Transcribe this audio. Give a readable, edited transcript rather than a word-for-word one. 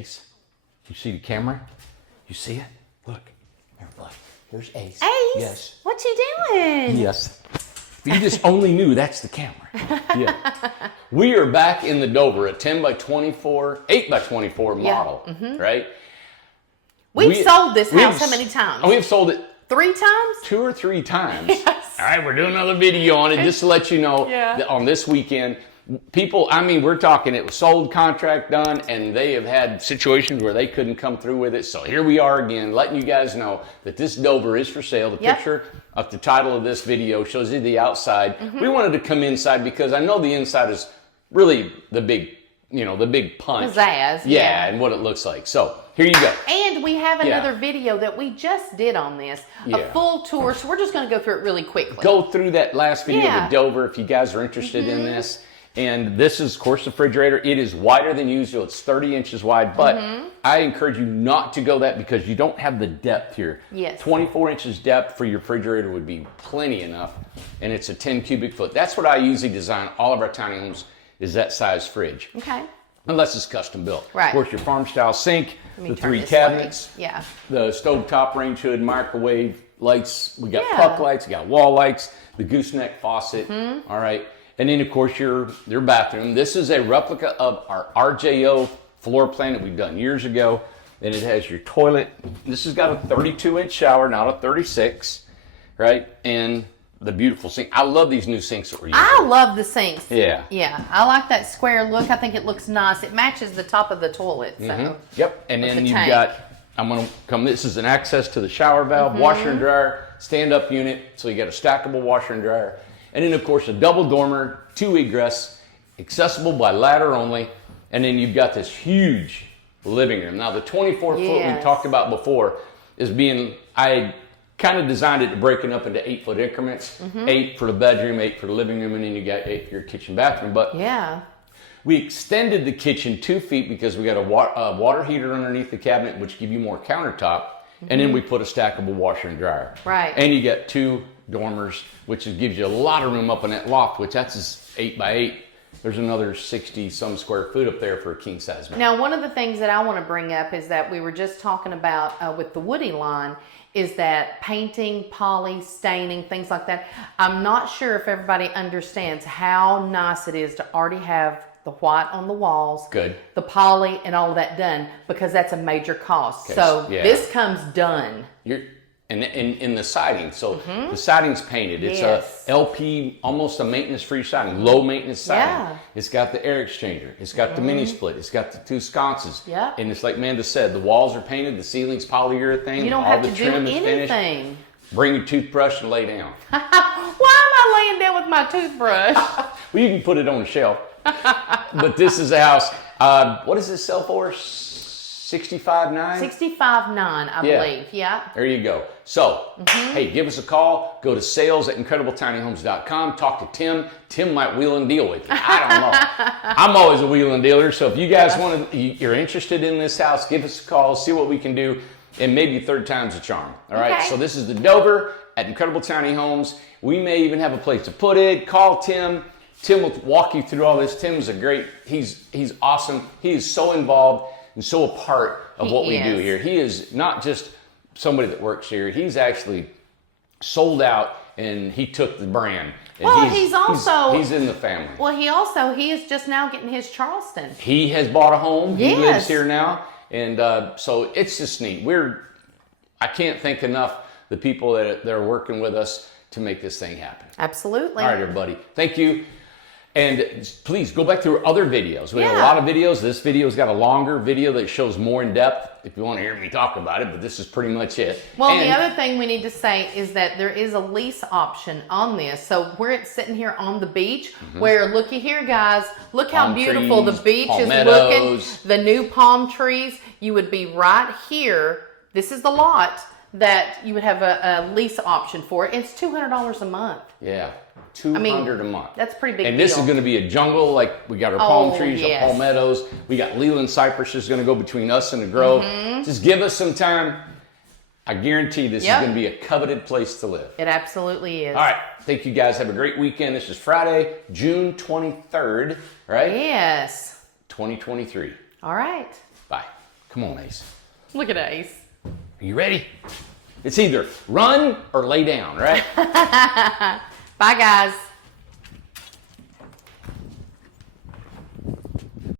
Ace. You see the camera? You see it? Look. Everybody. Here's Ace. Ace? Yes. What you doing? Yes. If you just only knew that's the camera. Yeah. We are back in the Dover, a 10x24, 8x24 model, right? We've sold this house how many times? We've sold it 3 times? 2 or 3 times. Yes. All right, we're doing another video on it just to let you know that on this weekend, people, I mean, we're talking it was sold, contract done, and they have had situations where they couldn't come through with it. So here we are again, letting you guys know that this Dover is for sale. The picture of the title of this video shows you the outside. We wanted to come inside because I know the inside is really the big, you know, the big punch. Pizzazz. Yeah, and what it looks like. So here you go. And we have another video that we just did on this, a full tour. So we're just going to go through it really quickly. Go through that last video of the Dover if you guys are interested in this. And this is, of course, the refrigerator. It is wider than usual. It's 30 inches wide, but I encourage you not to go that because you don't have the depth here. Yes. 24 inches depth for your refrigerator would be plenty enough, and it's a 10 cubic foot. That's what I usually design all of our tiny homes, is that size fridge. Okay. Unless it's custom built. Right. Of course, your farm style sink, the 3 this cabinets, way. Yeah. the stovetop range hood, microwave lights. We got puck lights, we got wall lights, the gooseneck faucet. All right. And then, of course, your bathroom. This is a replica of our RJO floor plan that we've done years ago. And it has your toilet. This has got a 32-inch shower, not a 36, right? And the beautiful sink. I love these new sinks that we're using. I love the sinks. Yeah. Yeah. I like that square look. I think it looks nice. It matches the top of the toilet. So. Yep. And then you've got, I'm going to come, this is an access to the shower valve, washer and dryer, stand-up unit. So you got a stackable washer and dryer. And then, of course, a double dormer, 2 egress, accessible by ladder only. And then you've got this huge living room. Now, the 24 foot we talked about before is being, I kind of designed it to break it up into 8 foot increments. 8 for the bedroom, 8 for the living room, and then you got 8 for your kitchen bathroom. But we extended the kitchen 2 feet because we got a water heater underneath the cabinet, which give you more countertop. And then we put a stackable washer and dryer. Right. And you got 2 dormers, which gives you a lot of room up in that loft, which that's 8 by 8. There's another 60 some square foot up there for a king size bed. Now, one of the things that I want to bring up is that we were just talking about with the Woody line is that painting, poly, staining, things like that. I'm not sure if everybody understands how nice it is to already have the white on the walls, the poly and all of that done, because that's a major cost. So this comes done. And in the siding, so the siding's painted. It's a LP, almost a maintenance-free siding, low maintenance siding. It's got the air exchanger. It's got the mini split. It's got the 2 sconces. And it's like Amanda said, the walls are painted, the ceiling's polyurethane. You don't all have the to trim do is anything. finished. Bring your toothbrush and lay down. Why am I laying down with my toothbrush? Well, you can put it on the shelf. But this is a house. What does this sell for? 65.9? 65.9, I believe. Yeah. There you go. So, hey, give us a call. Go to sales@incredibletinyhomes.com. Talk to Tim. Tim might wheel and deal with you. I don't know. I'm always a wheel and dealer. So if you guys you're interested in this house, give us a call. See what we can do. And maybe 3rd time's a charm. All right. So this is the Dover at Incredible Tiny Homes. We may even have a place to put it. Call Tim. Tim will walk you through all this. Tim's a great. He's awesome. He is so involved and so a part of what we do here. He is not just somebody that works here. He's actually sold out, and he took the brand. And well, he's in the family. Well, he is just now getting his Charleston. He has bought a home. He lives here now, and so it's just neat. I can't thank enough the people that are working with us to make this thing happen. Absolutely. All right, everybody. Thank you. And please go back through other videos. We have a lot of videos. This video's got a longer video that shows more in depth if you want to hear me talk about it, but this is pretty much it. Well, the other thing we need to say is that there is a lease option on this. So we're sitting here on the beach where, looky here, guys, look how beautiful the beach is looking. The new palm trees. You would be right here. This is the lot that you would have a lease option for. It's $200 a month. Yeah. $200 a month. That's a pretty big deal. And this is going to be a jungle, like we got our palm trees, our palmettos. We got Leland cypress is going to go between us and the grove. Just give us some time. I guarantee this is going to be a coveted place to live. It absolutely is. All right. Thank you guys. Have a great weekend. This is Friday, June 23rd, right? Yes. 2023. All right. Bye. Come on, Ace. Look at Ace. Are you ready? It's either run or lay down, right? Bye, guys.